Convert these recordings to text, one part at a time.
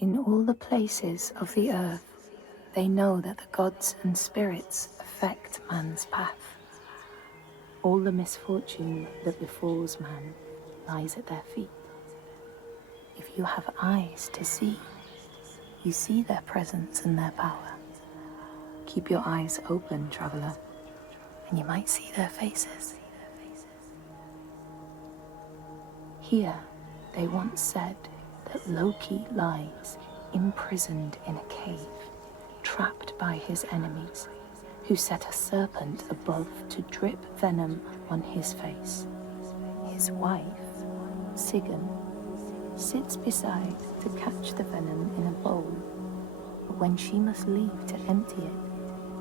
In all the places of the earth, they know that the gods and spirits affect man's path. All the misfortune that befalls man lies at their feet. If you have eyes to see, you see their presence and their power. Keep your eyes open, traveler, and you might see their faces. Here, they once said that Loki lies imprisoned in a cave, trapped by his enemies, who set a serpent above to drip venom on his face. His wife, Sigyn, sits beside to catch the venom in a bowl, but when she must leave to empty it,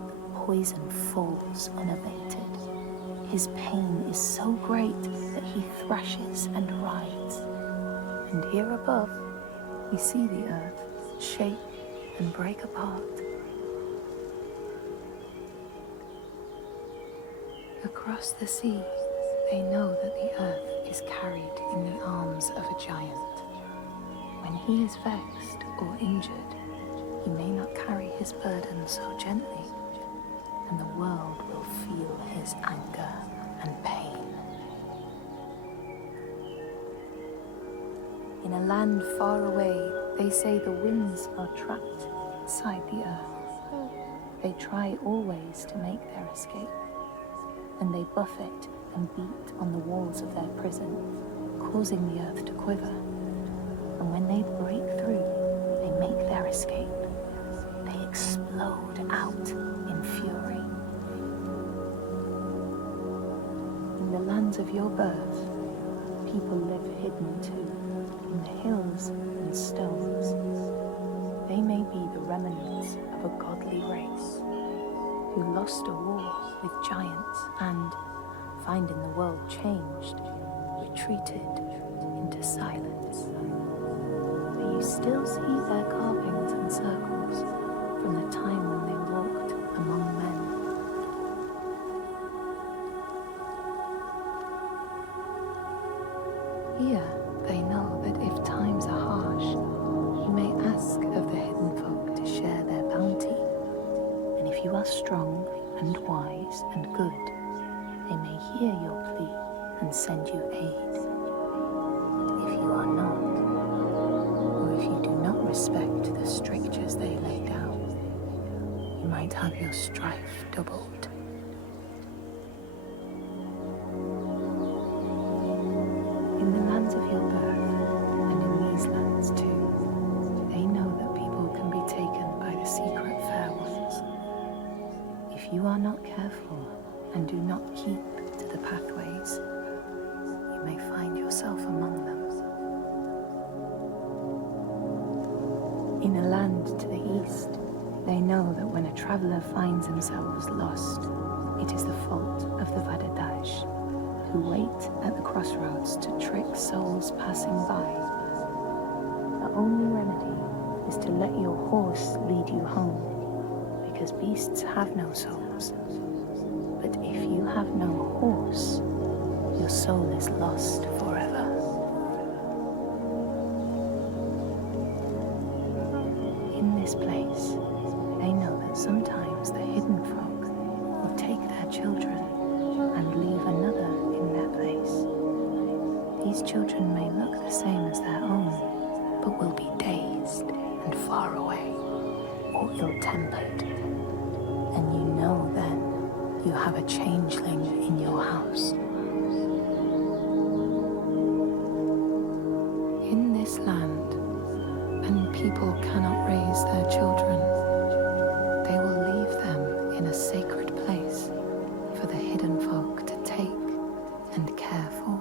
the poison falls unabated. His pain is so great that he thrashes and writhes. And here above, we see the earth shake and break apart. Across the sea, they know that the earth is carried in the arms of a giant. When he is vexed or injured, he may not carry his burden so gently, and the world will feel his anger and pain. In a land far away, they say the winds are trapped inside the earth. They try always to make their escape, and they buffet and beat on the walls of their prison, causing the earth to quiver. And when they break through, they make their escape. They explode out in fury. In the lands of your birth, people live hidden too, in the hills and stones. They may be the remnants of a godly race who lost a war with giants and, finding the world changed, retreated into silence. But you still see their carvings and circles from the time when they walked among men. Here, they know that if times are harsh, you may ask of the hidden folk to share their bounty. And if you are strong and wise and good, they may hear your plea and send you aid. But if you are not, or if you do not respect the strictures they lay down, you might have your strife doubled. In the lands of your birth, and in these lands too, they know that people can be taken by the secret fair ones. If you are not careful and do not keep to the pathways, you may find yourself among them. In a land to the east, they know that when a traveler finds themselves lost, it is the fault of the Vadadash, who wait at the crossroads to trick souls passing by. The only remedy is to let your horse lead you home, because beasts have no souls. But if you have no horse, your soul is lost forever. In this place, they know that sometimes the hidden folk will take their children and leave another in their place. These children may look the same as their own, but will be dazed and far away, or ill-tempered. And you know then you have a changeling in your house. In this land, when people cannot raise their children, they will leave them in a sacred place for the hidden folk to take and care for.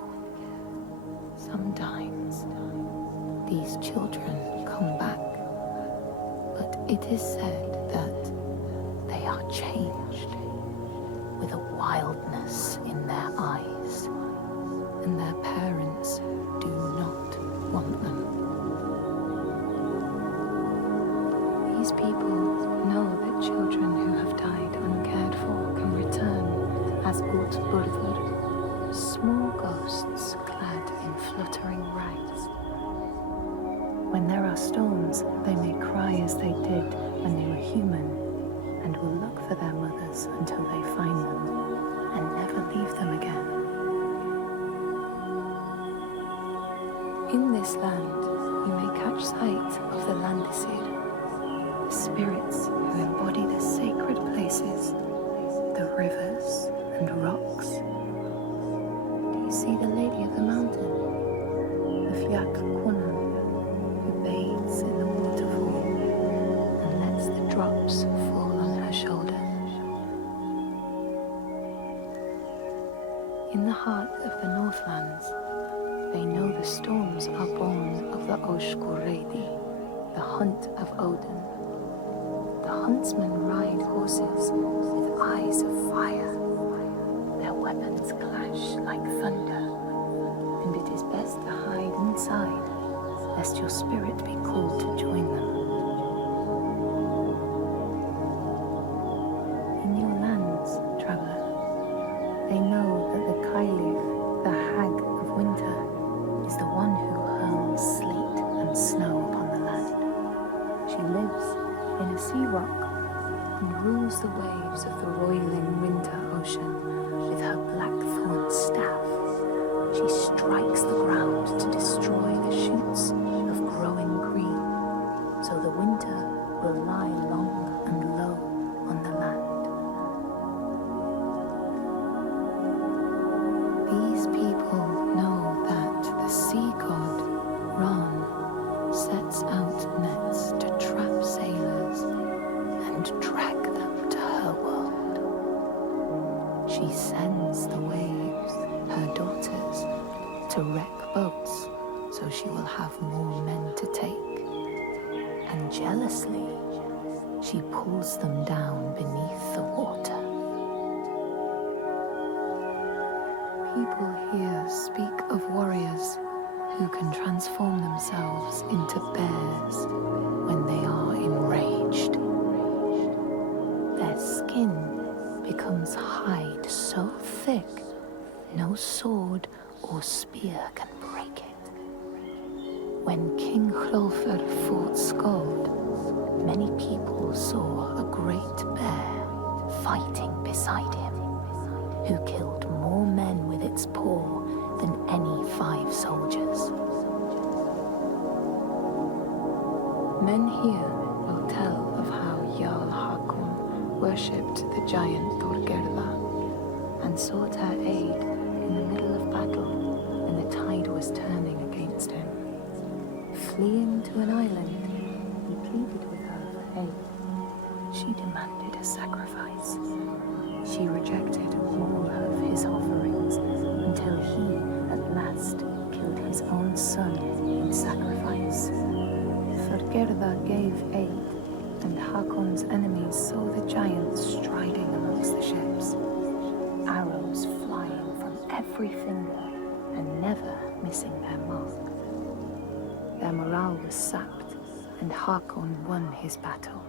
Sometimes these children come back, but it is said that they are changed, with a wildness in their eyes, and their parents do not want them. These people know that children who have died uncared for can return as Útburður, small ghosts clad in fluttering rags. When there are storms, they may cry as they did when they were human, and will look for their mothers until they find them, and never leave them again. In this land, you may catch sight of the Landdisasteinar, the spirits who embody the sacred places, the rivers and rocks. Do you see the Lady of the Mountain, the Fiak Kunan, who bathes in the waterfall and lets the drops fall on her shoulder? In the heart of the Northlands, they know the storms are born of the Oshkuredi, the hunt of Odin. The huntsmen ride horses with eyes of fire. Their weapons clash like thunder, and it is best to hide inside, lest your spirit be called to join them. In your lands, traveler, they know that the Kailif, the hag of winter, is the one who hurls sleet and snow upon the land. She lives in a sea rock and rules the waves of the roiling winter ocean with her blackthorn staff. She strikes the ground to destroy the shoots of growing green, so the winter will lie long and low on the land. These people know that the sea god, Ran, sets out nets to trap sailors and drag them to her world. She sends the waves, her daughters, to wreck boats so she will have more men to take. And jealously, she pulls them down beneath the water. People here speak of warriors who can transform themselves into bears when they are enraged. Their skin becomes hide so thick no sword or spear can break it. When King Hrolfr fought Skald, many people saw a great bear fighting beside him, who killed more men with its paw than any 5 soldiers. Men here will tell of how Jarl Hakon worshipped the giant Thorgerða and sought her aid in the middle of battle when the tide was turning against him. Fleeing to an island, he pleaded with her for aid. She demanded a sacrifice. She rejected all of his offerings until he, at last, killed his own son in sacrifice. Thorgerða gave aid, and Hakon's enemies saw the giants striding amongst the ships, arrows flying from every finger and never missing their mark. Their morale was sapped, and Hakon won his battle.